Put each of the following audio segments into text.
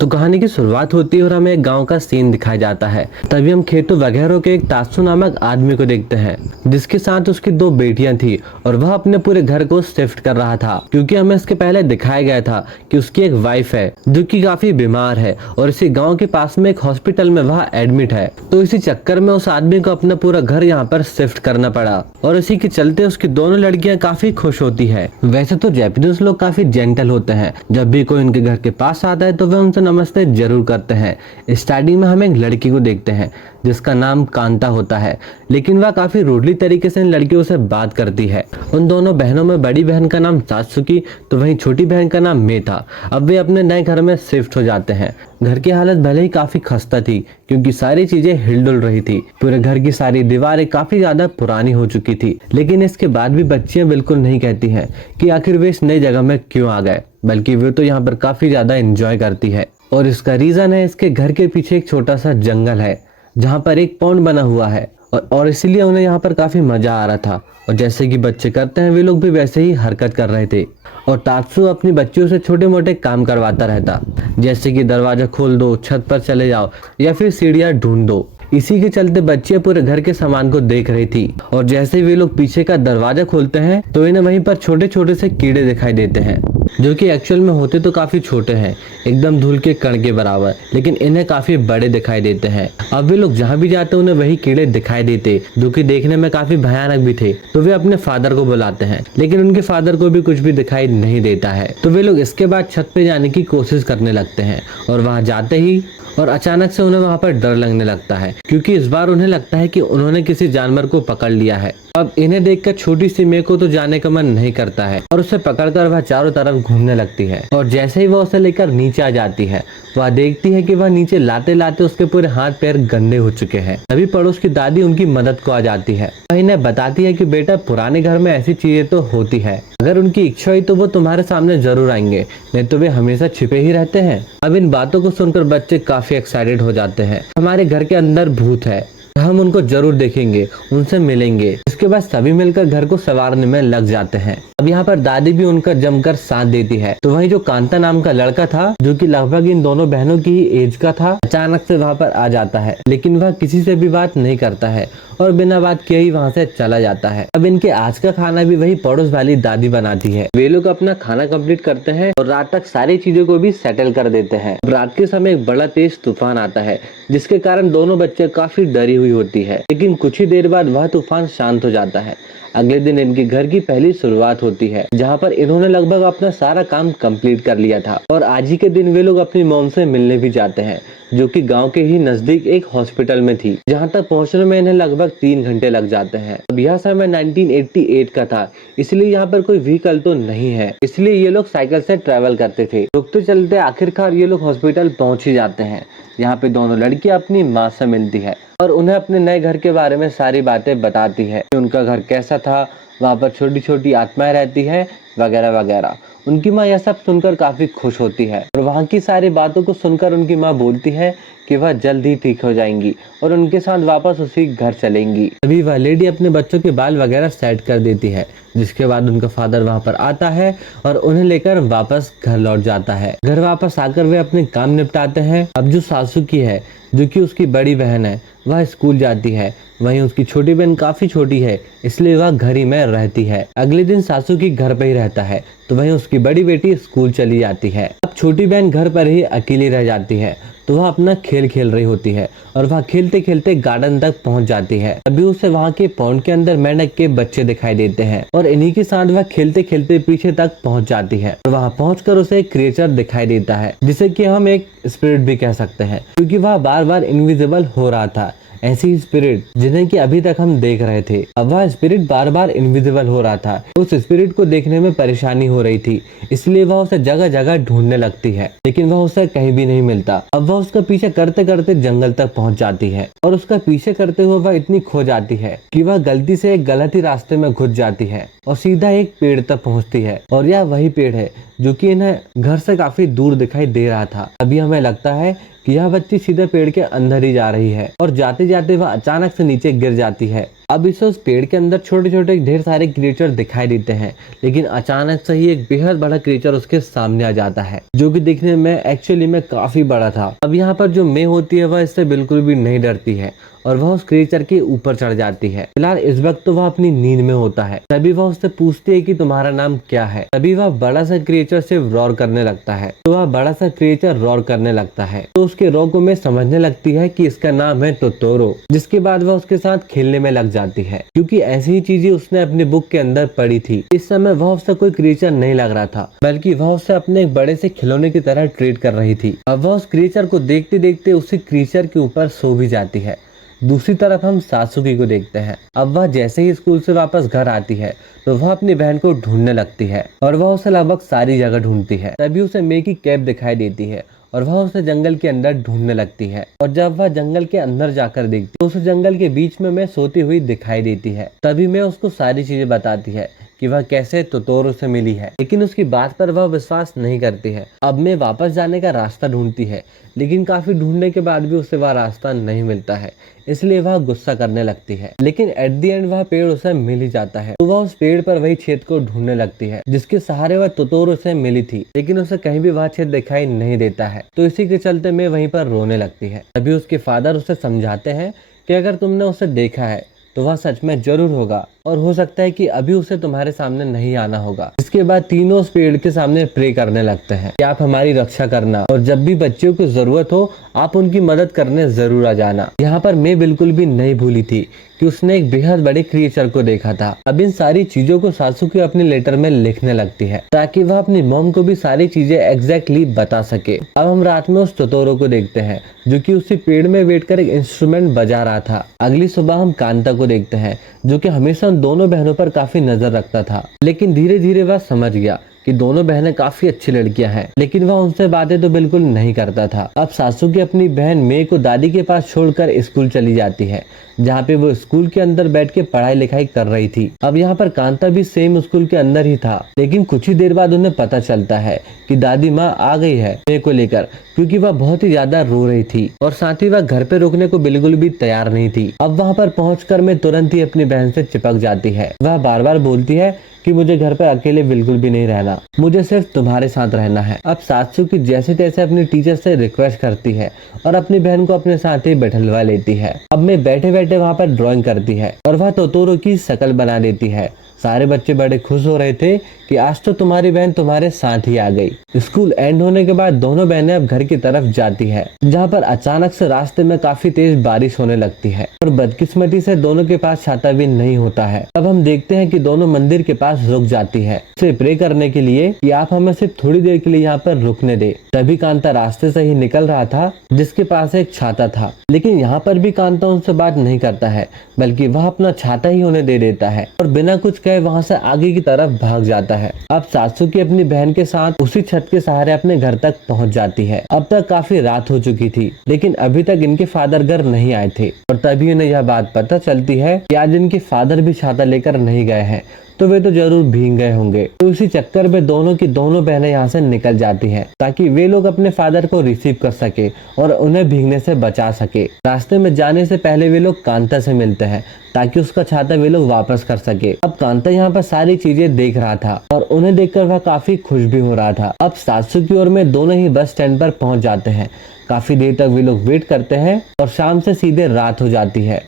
तो कहानी की शुरुआत होती है और हमें एक गांव का सीन दिखाया जाता है। तभी हम खेतों वगैरह के एक तात्सु नामक आदमी को देखते हैं, जिसके साथ उसकी दो बेटियां थी और वह अपने पूरे घर को शिफ्ट कर रहा था, क्योंकि हमें इसके पहले दिखाया गया था कि उसकी एक वाइफ है जो कि काफी बीमार है और इसी गाँव के पास में एक हॉस्पिटल में वह एडमिट है। तो इसी चक्कर में उस आदमी को अपना पूरा घर यहाँ पर शिफ्ट करना पड़ा और इसी के चलते उसकी दोनों लड़कियां काफी खुश होती है। वैसे तो जापानीज लोग काफी जेंटल होते हैं, जब भी कोई उनके घर के पास आता है तो वह उनसे नमस्ते जरूर करते हैं। स्टार्टिंग में हम एक लड़की को देखते हैं जिसका नाम कांता होता है, लेकिन वह काफी रूडली तरीके से इन लड़कियों से बात करती है। उन दोनों बहनों में बड़ी बहन का नाम सात्सुकी तो वहीं छोटी बहन का नाम मे था। अब वे अपने नए घर में शिफ्ट हो जाते हैं। घर की हालत भले ही काफी खस्ता थी, क्योंकि सारी चीजें हिलडुल रही थी। पूरे घर की सारी दीवारें काफी ज्यादा पुरानी हो चुकी थी, लेकिन इसके बाद भी बच्चियां बिल्कुल नहीं कहती हैं कि आखिर वे इस नई जगह में क्यों आ गए, बल्कि वे तो यहाँ पर काफी ज्यादा एंजॉय करती है। और इसका रीजन है इसके घर के पीछे एक छोटा सा जंगल है जहाँ पर एक पॉन्ड बना हुआ है और इसीलिए उन्हें यहाँ पर काफी मजा आ रहा था। और जैसे कि बच्चे करते हैं वे लोग भी वैसे ही हरकत कर रहे थे और तात्सु अपनी बच्चियों से छोटे मोटे काम करवाता रहता, जैसे कि दरवाजा खोल दो, छत पर चले जाओ या फिर सीढ़ियां ढूंढ दो। इसी के चलते बच्चियां पूरे घर के सामान को देख रही थी और जैसे ही वे लोग पीछे का दरवाजा खोलते हैं तो इन्हें वहीं पर छोटे छोटे से कीड़े दिखाई देते हैं, जो कि एक्चुअल में होते तो काफी छोटे हैं, एकदम धूल के कण के बराबर, लेकिन इन्हें काफी बड़े दिखाई देते हैं। अब वे लोग जहाँ भी जाते उन्हें वही कीड़े दिखाई देते, जो कि देखने में काफी भयानक भी थे। तो वे अपने फादर को बुलाते हैं, लेकिन उनके फादर को भी कुछ भी दिखाई नहीं देता है। तो वे लोग इसके बाद छत पे जाने की कोशिश करने लगते हैं और वहां जाते ही और अचानक से उन्हें वहां पर डर लगने लगता है, क्योंकि इस बार उन्हें लगता है कि उन्होंने किसी जानवर को पकड़ लिया है। अब इन्हें देखकर छोटी सी मे को तो जाने का मन नहीं करता है और उसे पकड़कर वह चारों तरफ घूमने लगती है। और जैसे ही वह उसे लेकर नीचे आ जाती है, वह देखती है कि वह नीचे लाते लाते उसके पूरे हाथ पैर गंदे हो चुके हैं। तभी पड़ोस की दादी उनकी मदद को आ जाती है। वह इन्हें बताती है कि बेटा, पुराने घर में ऐसी चीजें तो होती है, अगर उनकी इच्छा हुई तो वो तुम्हारे सामने जरूर आएंगे, नहीं तो वे हमेशा छिपे ही रहते हैं। अब इन बातों को सुनकर बच्चे काफी एक्साइटेड हो जाते हैं। हमारे घर के अंदर भूत है, हम उनको जरूर देखेंगे, उनसे मिलेंगे। इसके बाद सभी मिलकर घर को संवारने में लग जाते हैं। अब यहाँ पर दादी भी उनका जमकर साथ देती है। तो वहीं जो कांता नाम का लड़का था, जो कि लगभग इन दोनों बहनों की ही एज का था, अचानक से वहाँ पर आ जाता है, लेकिन वह किसी से भी बात नहीं करता है और बिना बात किए ही वहाँ से चला जाता है। अब इनके आज का खाना भी वही पड़ोस वाली दादी बनाती है। वे लोग अपना खाना कंप्लीट करते हैं और रात तक सारी चीजों को भी सेटल कर देते हैं। रात के समय एक बड़ा तेज तूफान आता है, जिसके कारण दोनों बच्चे काफी डरी हुई होती है, लेकिन कुछ ही देर बाद वह तूफान शांत हो जाता है। अगले दिन इनके घर की पहली शुरुआत होती है, जहाँ पर इन्होंने लगभग अपना सारा काम कंप्लीट कर लिया था। और आज ही के दिन वे लोग अपनी मॉम से मिलने भी जाते हैं, जो कि गांव के ही नजदीक एक हॉस्पिटल में थी, जहां तक पहुंचने में इन्हें लगभग 3 घंटे लग जाते हैं। अब यह समय 1988 का था, इसलिए यहाँ पर कोई व्हीकल तो नहीं है, इसलिए ये लोग साइकिल से ट्रेवल करते थे। रुकते चलते आखिरकार ये लोग हॉस्पिटल पहुंच ही जाते हैं। यहाँ पे दोनों लड़कियां अपनी माँ से मिलती है और उन्हें अपने नए घर के बारे में सारी बातें बताती है कि उनका घर कैसा था, वहाँ पर छोटी छोटी आत्माएं रहती है वगैरह वगैरह। उनकी माँ यह सब सुनकर काफी खुश होती है और वहाँ की सारी बातों को सुनकर उनकी माँ बोलती है कि वह जल्द ही ठीक हो जाएंगी और उनके साथ वापस उसी घर चलेंगी। तभी वह लेडी अपने बच्चों के बाल वगैरह सेट कर देती है, जिसके बाद उनका फादर वहाँ पर आता है और उन्हें लेकर वापस घर लौट जाता है। घर वापस आकर वे अपने काम निपटाते हैं। अब जो सासुकी है, जो कि उसकी बड़ी बहन है, वह स्कूल जाती है, वहीं उसकी छोटी बहन काफी छोटी है, इसलिए वह घर ही में रहती है। अगले दिन सासुकी घर पे ही रहता है, तो वहीं उसकी बड़ी बेटी स्कूल चली जाती है। अब छोटी बहन घर पर ही अकेली रह जाती है, तो वह अपना खेल खेल रही होती है और वह खेलते खेलते गार्डन तक पहुंच जाती है। अभी उसे वहां के पॉन्ड के अंदर मेंढक के बच्चे दिखाई देते हैं और इन्हीं के साथ वह खेलते खेलते पीछे तक पहुंच जाती है और वहां पहुंचकर उसे एक क्रिएचर दिखाई देता है, जिसे कि हम एक स्पिरिट भी कह सकते हैं, क्योंकि वह बार बार इनविजिबल हो रहा था। ऐसी स्पिरिट जिन्हें कि अभी तक हम देख रहे थे, अब वह स्पिरिट बार बार इनविजिबल हो रहा था। उस स्पिरिट को देखने में परेशानी हो रही थी, इसलिए वह उसे जगह जगह ढूंढने लगती है, लेकिन वह उसे कहीं भी नहीं मिलता। अब वह उसका पीछे करते करते जंगल तक पहुंच जाती है और उसका पीछे करते हुए वह इतनी खो जाती है कि वह गलती से एक गलत ही रास्ते में घुस जाती है और सीधा एक पेड़ तक पहुंचती है। और यह वही पेड़ है जो कि इन्हें घर से काफी दूर दिखाई दे रहा था। अभी हमें लगता है कि यह बच्ची सीधे पेड़ के अंदर ही जा रही है और जाते जाते वह अचानक से नीचे गिर जाती है अब इसे उस पेड़ के अंदर छोटे छोटे ढेर सारे क्रिएचर दिखाई देते हैं, लेकिन अचानक से ही एक बेहद बड़ा क्रिएचर उसके सामने आ जाता है, जो कि दिखने में एक्चुअली में काफी बड़ा था। अब यहाँ पर जो मे होती है वह इससे बिल्कुल भी नहीं डरती है और वह उस क्रिएचर के ऊपर चढ़ जाती है। फिलहाल इस वक्त तो वह अपनी नींद में होता है। तभी वह उससे पूछती है कि तुम्हारा नाम क्या है। तभी वह बड़ा सा क्रिएचर से रोर करने लगता है। तो वह बड़ा सा क्रिएचर रोर करने लगता है, तो उसके रोर को मैं समझने लगती है कि इसका नाम है टोतोरो। जिसके बाद वह उसके साथ खेलने में लग जाती है, क्योंकि ऐसी ही चीजें उसने अपनी बुक के अंदर पढ़ी थी। इस समय वह उससे कोई क्रिएचर नहीं लग रहा था, बल्कि वह उससे अपने एक बड़े से खिलौने की तरह ट्रीट कर रही थी। अब वह उस क्रिएचर को देखते देखते उसी क्रिएचर के ऊपर सो भी जाती है। दूसरी तरफ हम सात्सुकी को देखते हैं। अब वह जैसे ही स्कूल से वापस घर आती है तो वह अपनी बहन को ढूंढने लगती है और वह उसे लगभग सारी जगह ढूंढती है। तभी उसे मे की कैप दिखाई देती है और वह उसे जंगल के अंदर ढूंढने लगती है। और जब वह जंगल के अंदर जाकर देखती तो उसे जंगल के बीच में मैं सोती हुई दिखाई देती है। तभी मैं उसको सारी चीजें बताती है कि वह कैसे टोतोरो से मिली है, लेकिन उसकी बात पर वह विश्वास नहीं करती है। अब मैं वापस जाने का रास्ता ढूंढती है, लेकिन काफी ढूंढने के बाद भी उसे वह रास्ता नहीं मिलता है, इसलिए वह गुस्सा करने लगती है। लेकिन एट द एंड वह पेड़ उसे मिल ही जाता है, तो वह उस पेड़ पर वही छेद को ढूंढने लगती है जिसके सहारे वह टोतोरो से मिली थी, लेकिन उसे कहीं भी वह छेद दिखाई नहीं देता है। तो इसी के चलते मैं वहीं पर रोने लगती है। तभी उसके फादर उसे समझाते हैं कि अगर तुमने उसे देखा है तो वह सच में जरूर होगा और हो सकता है कि अभी उसे तुम्हारे सामने नहीं आना होगा। इसके बाद तीनों उस पेड़ के सामने प्रे करने लगते हैं कि आप हमारी रक्षा करना और जब भी बच्चों को जरूरत हो आप उनकी मदद करने जरूर आ जाना। यहाँ पर मैं बिल्कुल भी नहीं भूली थी कि उसने एक बेहद बड़े क्रिएचर को देखा था। अब इन सारी चीजों को सात्सुकी अपने लेटर में लिखने लगती है ताकि वह अपनी मॉम को भी सारी चीजें एग्जैक्टली बता सके। अब हम रात में उस टोतोरो को देखते हैं जो कि उसी पेड़ में बैठकर एक इंस्ट्रूमेंट बजा रहा था। अगली सुबह हम कांता को देखते हैं जो कि हमेशा उन दोनों बहनों पर काफी नजर रखता था, लेकिन धीरे धीरे वह समझ गया कि दोनों बहनें काफी अच्छी लड़कियां हैं, लेकिन वह उनसे बातें तो बिल्कुल नहीं करता था। अब सात्सुकी अपनी बहन मे को दादी के पास छोड़कर स्कूल चली जाती है, जहाँ पे वो स्कूल के अंदर बैठ के पढ़ाई लिखाई कर रही थी। अब यहाँ पर कांता भी सेम स्कूल के अंदर ही था, लेकिन कुछ ही देर बाद उन्हें पता चलता है कि दादी माँ आ गई है मे को लेकर, क्योंकि वह बहुत ही ज्यादा रो रही थी और साथ ही वह घर पे रुकने को बिल्कुल भी तैयार नहीं थी। अब वहाँ पर पहुंचकर मैं तुरंत ही अपनी बहन से चिपक जाती है। वह बार बार बोलती है कि मुझे घर पर अकेले बिल्कुल भी नहीं रहना, मुझे सिर्फ तुम्हारे साथ रहना है। अब सात्सुकी जैसे तैसे अपनी टीचर से रिक्वेस्ट करती है और अपनी बहन को अपने साथ ही बैठलवा लेती है। अब मैं बैठे बैठे वहाँ पर ड्राइंग करती है और वह टोतोरो की शक्ल बना देती है। सारे बच्चे बड़े खुश हो रहे थे कि आज तो तुम्हारी बहन तुम्हारे साथ ही आ गई। स्कूल एंड होने के बाद दोनों बहनें अब घर की तरफ जाती है, जहाँ पर अचानक से रास्ते में काफी तेज बारिश होने लगती है और बदकिस्मती से दोनों के पास छाता भी नहीं होता है। अब हम देखते हैं कि दोनों मंदिर के पास रुक जाती है उसे प्रे करने के लिए कि आप हमें सिर्फ थोड़ी देर के लिए यहाँ पर रुकने दे। तभी कांता रास्ते से ही निकल रहा था जिसके पास एक छाता था, लेकिन यहाँ पर भी कांता उनसे बात नहीं करता है, बल्कि वह अपना छाता ही उन्हें दे देता है और बिना कुछ कहे वहाँ से आगे की तरफ भाग जाता है। अब सात्सुकी अपनी बहन के साथ उसी छत के सहारे अपने घर तक पहुँच जाती है। अब तक काफी रात हो चुकी थी, लेकिन अभी तक इनके फादर घर नहीं आए थे और तभी उन्हें यह बात पता चलती है कि आज इनके फादर भी छाता लेकर नहीं गए हैं, तो वे तो जरूर भीग गए होंगे। तो इसी चक्कर में दोनों की दोनों बहनें यहाँ से निकल जाती हैं ताकि वे लोग अपने फादर को रिसीव कर सके और उन्हें भीगने से बचा सके। रास्ते में जाने से पहले वे लोग कांता से मिलते हैं ताकि उसका छाता वे लोग वापस कर सके। अब कांता यहाँ पर सारी चीजें देख रहा था और उन्हें देखकर वह काफी खुश भी हो रहा था। अब सात्सुकी और मैं दोनों ही बस स्टैंड पर पहुंच जाते हैं। काफी देर तक वे लोग वेट करते हैं और शाम से सीधे रात हो जाती है।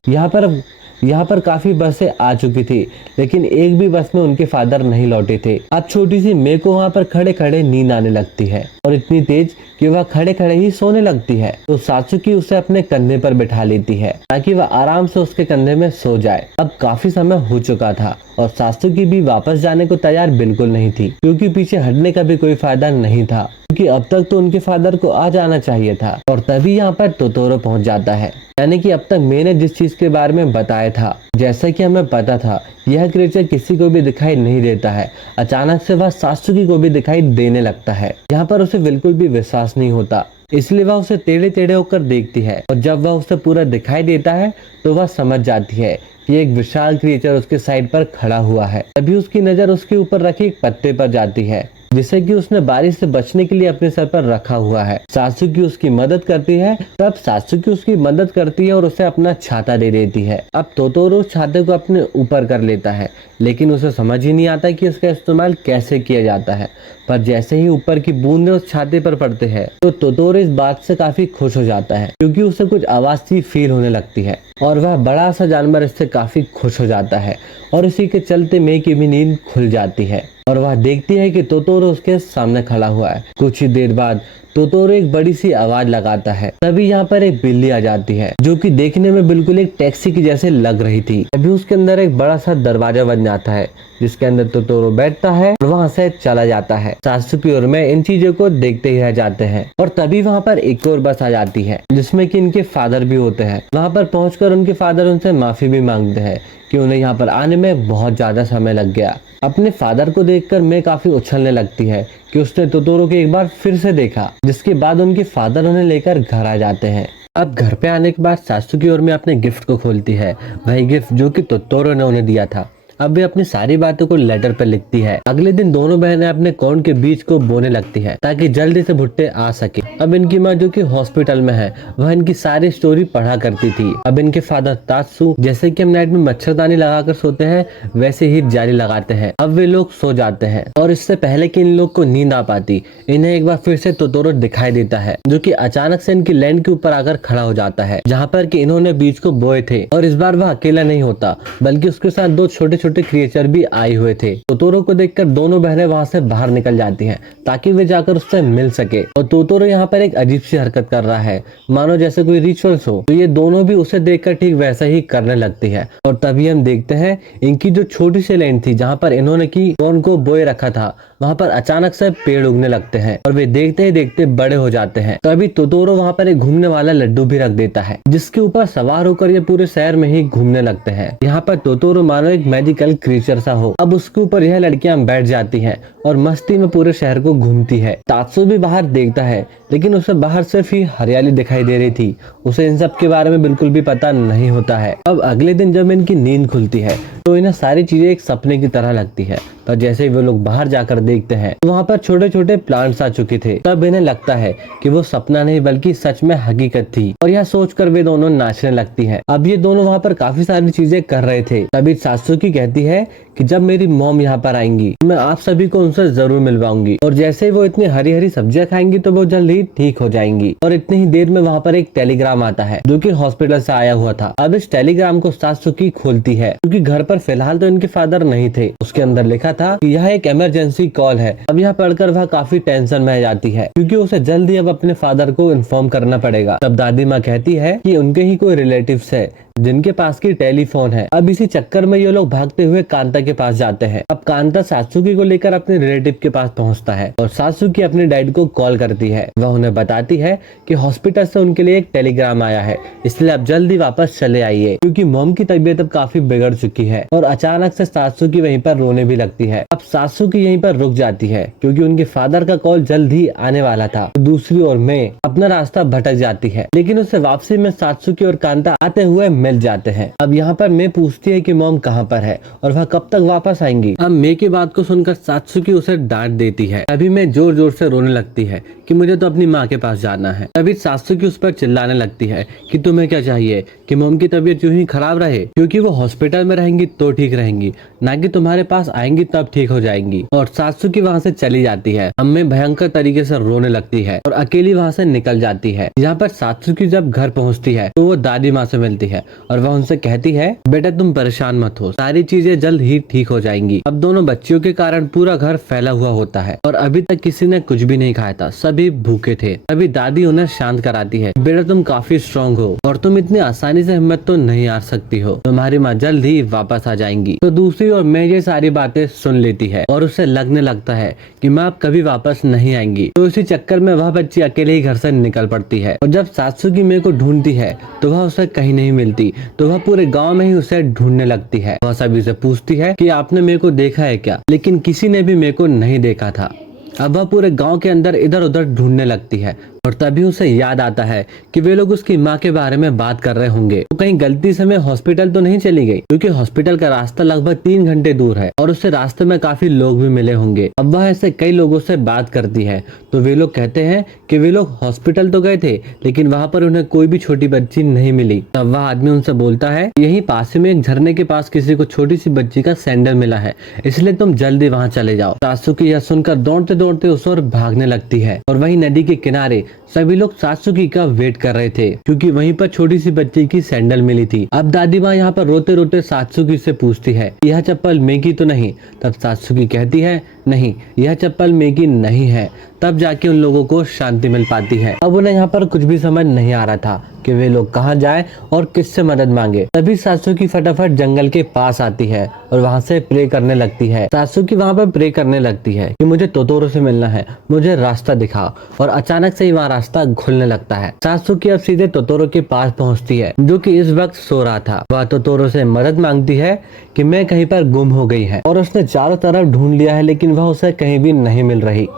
यहाँ पर काफी बसें आ चुकी थी, लेकिन एक भी बस में उनके फादर नहीं लौटे थे। अब छोटी सी मे को वहाँ पर खड़े खड़े नींद आने लगती है और इतनी तेज कि वह खड़े खड़े ही सोने लगती है। तो सात्सुकी उसे अपने कंधे पर बिठा लेती है ताकि वह आराम से उसके कंधे में सो जाए। अब काफी समय हो चुका था और सात्सुकी भी वापस जाने को तैयार बिल्कुल नहीं थी, क्योंकि पीछे हटने का भी कोई फायदा नहीं था, क्योंकि अब तक तो उनके फादर को आ जाना चाहिए था। और तभी यहाँ पर टोतोरो पहुंच जाता है, यानी कि अब तक मैंने जिस चीज के बारे में बताया था, जैसा कि हमें पता था यह क्रिएचर किसी को भी दिखाई नहीं देता है, अचानक से वह सात्सुकी को भी दिखाई देने लगता है। यहाँ पर उसे बिल्कुल भी विश्वास नहीं होता, इसलिए वह उसे टेढ़े टेढ़े होकर देखती है और जब वह उसे पूरा दिखाई देता है तो वह समझ जाती है कि एक विशाल क्रिएचर उसके साइड पर खड़ा हुआ है। तभी उसकी नजर उसके ऊपर रखे एक पत्ते पर जाती है जिसे कि उसने बारिश से बचने के लिए अपने सर पर रखा हुआ है। सात्सुकी उसकी मदद करती है, तब सात्सुकी उसकी मदद करती है और उसे अपना छाता दे देती है। अब तोतोरो उस छाते को अपने ऊपर कर लेता है, लेकिन उसे समझ ही नहीं आता कि उसका इस्तेमाल कैसे किया जाता है। पर जैसे ही ऊपर की बूंदें उस छाते पर पड़ते हैं तो तोतोरो इस बात से काफी खुश हो जाता है, क्योंकि उसे कुछ आवाज सी फील होने लगती है और वह बड़ा सा जानवर इससे काफी खुश हो जाता है। और इसी के चलते मे की भी नींद खुल जाती है और वह देखती है कि तोतोरो उसके सामने खड़ा हुआ है। कुछ ही देर बाद तोतोरो एक बड़ी सी आवाज लगाता है। तभी यहाँ पर एक बिल्ली आ जाती है, जो कि देखने में बिल्कुल एक टैक्सी की जैसे लग रही थी। अभी उसके अंदर एक बड़ा सा दरवाजा बन जाता है, जिसके अंदर तोतोरो बैठता है और वहाँ से चला जाता है। सात्सुकी और मैं इन चीजों को देखते ही रह जाते हैं। और तभी वहाँ पर एक और बस आ जाती है, जिसमें कि इनके फादर भी होते हैं। वहाँ पर पहुंचकर उनके फादर उनसे माफी भी मांगते हैं कि उन्हें यहाँ पर आने में बहुत ज्यादा समय लग गया। अपने फादर को देखकर मैं काफी उछलने लगती है कि उसने तोतोरो को एक बार फिर से देखा, जिसके बाद उनके फादर उन्हें लेकर घर आ जाते हैं। अब घर पे आने के बाद सात्सुकी और मैं अपने गिफ्ट को खोलती है, वही गिफ्ट जो कि तोतोरो ने उन्हें दिया था। अब वे अपनी सारी बातों को लेटर पर लिखती है। अगले दिन दोनों बहनें अपने कॉर्न के बीज को बोने लगती है ताकि जल्दी से भुट्टे आ सके। अब इनकी माँ जो कि हॉस्पिटल में है, वह इनकी सारी स्टोरी पढ़ा करती थी। अब इनके फादर तात्सु जैसे कि हम नाइट में मच्छरदानी लगाकर सोते हैं, वैसे ही जाली लगाते हैं। अब वे लोग सो जाते हैं और इससे पहले कि इन लोग को नींद आ पाती, इन्हें एक बार फिर से तोतोरो दिखाई देता है, जो कि अचानक से इनकी लैंड के ऊपर आकर खड़ा हो जाता है, जहाँ पर कि इन्होंने बीज को बोए थे। और इस बार वह अकेला नहीं होता, बल्कि उसके साथ दो छोटे छोटे क्रिएचर भी आए हुए थे। तोतोरो को देखकर दोनों बहनें वहां से बाहर निकल जाती हैं ताकि वे जाकर उससे मिल सके। और तोतोरो यहाँ पर एक अजीब सी हरकत कर रहा है, मानो जैसे कोई रिचुअल्स हो। तो ये दोनों भी उसे देखकर ठीक वैसा ही करने लगती है। और तभी हम देखते हैं इनकी जो छोटी सी लैंड थी, जहाँ पर इन्होंने की कॉर्न को बोए रखा था, वहाँ पर अचानक से पेड़ उगने लगते हैं और वे देखते ही देखते बड़े हो जाते हैं। तभी तोतोरो वहाँ पर एक घूमने वाला लड्डू भी रख देता है, जिसके ऊपर सवार होकर ये पूरे शहर में ही घूमने लगते हैं। यहाँ पर तोतोरो मानो एक मैजिकल क्रीचर सा हो। अब उसके ऊपर यह लड़कियां बैठ जाती हैं और मस्ती में पूरे शहर को घूमती है। तात्सु भी बाहर देखता है, लेकिन उसे बाहर सिर्फ ही हरियाली दिखाई दे रही थी। उसे इन सब के बारे में बिल्कुल भी पता नहीं होता है। अब अगले दिन जब इनकी नींद खुलती है तो इन्हें सारी चीजें एक सपने की तरह लगती है। पर जैसे ही वो लोग बाहर जाकर देखते हैं तो वहाँ पर छोटे छोटे प्लांट्स आ चुके थे। तब इन्हें लगता है कि वो सपना नहीं बल्कि सच में हकीकत थी, और यह सोचकर वे दोनों नाचने लगती हैं। अब ये दोनों वहाँ पर काफी सारी चीजें कर रहे थे। तभी सात्सुकी कहती है कि जब मेरी मॉम यहाँ पर आएंगी मैं आप सभी को उनसे जरूर मिलवाऊंगी, और जैसे ही वो इतनी हरी हरी सब्जियां खाएंगी तो वो जल्द ही ठीक हो जाएंगी। और इतनी ही देर में वहाँ पर एक टेलीग्राम आता है, जो कि हॉस्पिटल से आया हुआ था। अब इस टेलीग्राम को सात्सुकी खोलती है, क्योंकि घर पर फिलहाल तो इनके फादर नहीं थे। उसके अंदर लिखा था कि यह एक इमरजेंसी कॉल है। अब यह पढ़कर वह काफी टेंशन में आ जाती है, क्योंकि उसे जल्द ही अब अपने फादर को इन्फॉर्म करना पड़ेगा। तब दादी माँ कहती है कि उनके ही कोई रिलेटिव्स है जिनके पास की टेलीफोन है। अब इसी चक्कर में ये लोग भागते हुए कांता के पास जाते हैं। अब कांता सात्सुकी को लेकर अपने रिलेटिव के पास पहुंचता है और सात्सुकी अपने डैड को कॉल करती है। वह उन्हें बताती है कि हॉस्पिटल से उनके लिए एक टेलीग्राम आया है, इसलिए अब जल्दी वापस चले आइए, क्योंकि मॉम की तबीयत अब काफी बिगड़ चुकी है। और अचानक से सात्सुकी वहीं पर रोने भी लगती है। अब सात्सुकी यहीं पर रुक जाती है, क्योंकि उनके फादर का कॉल जल्द ही आने वाला था। दूसरी ओर मैं अपना रास्ता भटक जाती है, लेकिन उससे वापसी में सात्सुकी और कांता आते हुए मिल जाते हैं। अब यहाँ पर मैं पूछती है कि मॉम कहाँ पर है और वह कब तक वापस आएंगी। अब मैं की बात को सुनकर सात्सुकी उसे डांट देती है। अभी मैं जोर जोर से रोने लगती है कि मुझे तो अपनी माँ के पास जाना है। तभी सात्सुकी उस पर चिल्लाने लगती है कि तुम्हें क्या चाहिए कि मॉम की तबीयत यूं ही खराब रहे, क्योंकि वो हॉस्पिटल में रहेंगी तो ठीक रहेंगी, ना कि तुम्हारे पास आएंगी तब ठीक हो जाएंगी। और सात्सुकी वहाँ से चली जाती है। अम्मे भयंकर तरीके से रोने लगती है और अकेली वहाँ से निकल जाती है। यहाँ पर सात्सुकी जब घर पहुँचती है तो वो दादी माँ से मिलती है और वह उनसे कहती है, बेटा तुम परेशान मत हो, सारी चीजें जल्द ही ठीक हो जाएंगी। अब दोनों बच्चियों के कारण पूरा घर फैला हुआ होता है और अभी तक किसी ने कुछ भी नहीं खाया था, सभी भूखे थे। अभी दादी उन्हें शांत कराती है, बेटा तुम काफी स्ट्रॉन्ग हो और तुम इतनी आसानी से हिम्मत तो नहीं हार सकती हो, तुम्हारी माँ जल्द ही वापस आ जाएंगी। तो दूसरी ओर मैं ये सारी बातें सुन लेती है और उसे लगने लगता है कि माँ अब कभी वापस नहीं आएंगी। तो इसी चक्कर में वह बच्ची अकेले ही घर से निकल पड़ती है। और जब सात्सुकी मेरे को ढूंढती है तो वह उसे कहीं नहीं मिलती, तो वह पूरे गांव में ही उसे ढूंढने लगती है। वह सभी से पूछती है कि आपने मेरे को देखा है क्या, लेकिन किसी ने भी मेरे को नहीं देखा था। अब वह पूरे गांव के अंदर इधर उधर ढूंढने लगती है, और तभी उसे याद आता है कि वे लोग उसकी माँ के बारे में बात कर रहे होंगे। तो कहीं गलती से मैं हॉस्पिटल तो नहीं चली गई, क्योंकि हॉस्पिटल का रास्ता लगभग 3 घंटे दूर है और उससे रास्ते में काफी लोग भी मिले होंगे। अब वह ऐसे कई लोगों से बात करती है तो वे लोग कहते हैं कि वे लोग हॉस्पिटल तो गए थे, लेकिन वहाँ पर उन्हें कोई भी छोटी बच्ची नहीं मिली। तब वह आदमी उनसे बोलता है, यही पास में एक झरने के पास किसी को छोटी सी बच्ची का सैंडल मिला है, इसलिए तुम जल्दी वहाँ चले जाओ। सासुकी यह सुनकर दौड़ते दौड़ते उस ओर भागने लगती है और वहीं नदी के किनारे सभी लोग सासुकी का वेट कर रहे थे, क्योंकि वहीं पर छोटी सी बच्ची की सैंडल मिली थी। अब दादी माँ यहाँ पर रोते रोते सात्सुकी से पूछती है, यह चप्पल मेगी तो नहीं? तब सात्सुकी कहती है, नहीं, यह चप्पल मेगी नहीं है। तब जाके उन लोगों को शांति मिल पाती है। अब उन्हें यहाँ पर कुछ भी समझ नहीं आ रहा था कि वे लोग कहाँ जाएं और किससे मदद मांगे। तभी सात्सुकी फटाफट जंगल के पास आती है और वहाँ से प्रे करने लगती है। सात्सुकी वहाँ पर प्रे करने लगती है कि मुझे तोतोरो से मिलना है, मुझे रास्ता दिखा। और अचानक से ही वहाँ रास्ता खुलने लगता है। सात्सुकी अब सीधे तोतोरो के पास पहुँचती है, जो कि इस वक्त सो रहा था। वह तोतोरो से मदद मांगती है कि मैं कहीं पर गुम हो गई है और उसने चारों तरफ ढूंढ लिया है, लेकिन वह उसे कहीं भी नहीं मिल रही,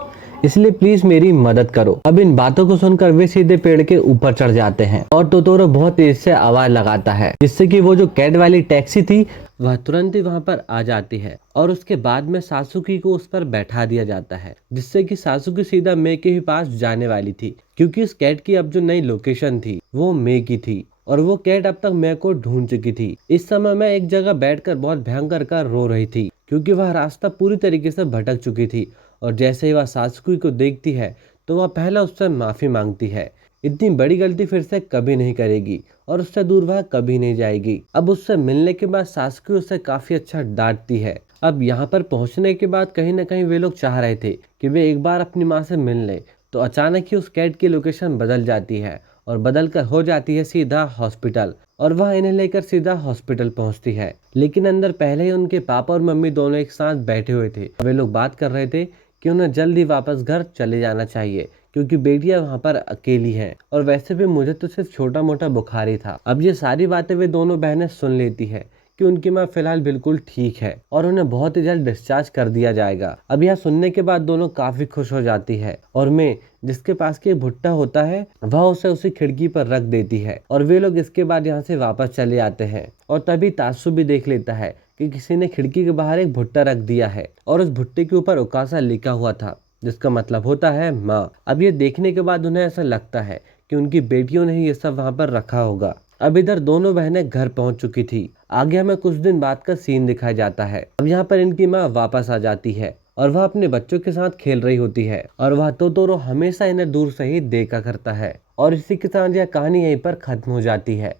इसलिए प्लीज मेरी मदद करो। अब इन बातों को सुनकर वे सीधे पेड़ के ऊपर चढ़ जाते हैं और तोतोरो बहुत तेज से आवाज लगाता है, जिससे कि वो जो कैट वाली टैक्सी थी वह तुरंत ही वहां पर आ जाती है और उसके बाद में सात्सुकी को उस पर बैठा दिया जाता है, जिससे कि सात्सुकी सीधा मे के ही पास जाने वाली थी, क्योंकि इस कैट की अब जो नई लोकेशन थी वो मे की थी और वो कैट अब तक मे को ढूंढ चुकी थी। इस समय मैं एक जगह बैठकर बहुत भयंकर कर रो रही थी, क्योंकि वह रास्ता पूरी तरीके से भटक चुकी थी। और जैसे ही वह सात्सुकी को देखती है तो वह पहले उससे माफी मांगती है। इतनी बड़ी गलती फिर से कभी नहीं करेगी और उससे दूर वह कभी नहीं जाएगी। अब उससे मिलने के बाद सात्सुकी उसे काफी अच्छा डांटती है। अब यहाँ पर पहुंचने के बाद कहीं ना कहीं वे लोग चाह रहे थे कि वे एक बार अपनी माँ से मिल ले, तो अचानक ही उस कैट की लोकेशन बदल जाती है और बदल कर हो जाती है सीधा हॉस्पिटल, और वह इन्हें लेकर सीधा हॉस्पिटल पहुंचती है। लेकिन अंदर पहले ही उनके पापा और मम्मी दोनों एक साथ बैठे हुए थे। वे लोग बात कर रहे थे कि उन्हें जल्दी वापस घर चले जाना चाहिए, क्योंकि बेटियां वहां पर अकेली हैं और वैसे भी मुझे तो सिर्फ छोटा मोटा बुखार ही था। अब ये सारी बातें वे दोनों बहनें सुन लेती है कि उनकी माँ फिलहाल बिल्कुल ठीक है और उन्हें बहुत ही जल्द डिस्चार्ज कर दिया जाएगा। अब यह सुनने के बाद दोनों काफी खुश हो जाती है और मैं जिसके पास के भुट्टा होता है वह उसे उसी खिड़की पर रख देती है और वे लोग इसके बाद यहाँ से वापस चले आते हैं। और तभी तासु भी देख लेता है कि किसी ने खिड़की के बाहर एक भुट्टा रख दिया है और उस भुट्टे के ऊपर उकासा लिखा हुआ था, जिसका मतलब होता है माँ। अब ये देखने के बाद उन्हें ऐसा लगता है कि उनकी बेटियों ने ही ये सब वहाँ पर रखा होगा। अब इधर दोनों बहनें घर पहुंच चुकी थी। आगे हमें कुछ दिन बाद का सीन दिखाया जाता है। अब यहाँ पर इनकी माँ वापस आ जाती है और वह अपने बच्चों के साथ खेल रही होती है और वह तोतोरो हमेशा इन्हें दूर से ही देखा करता है। और इसी के साथ यह कहानी यहीं पर खत्म हो जाती है।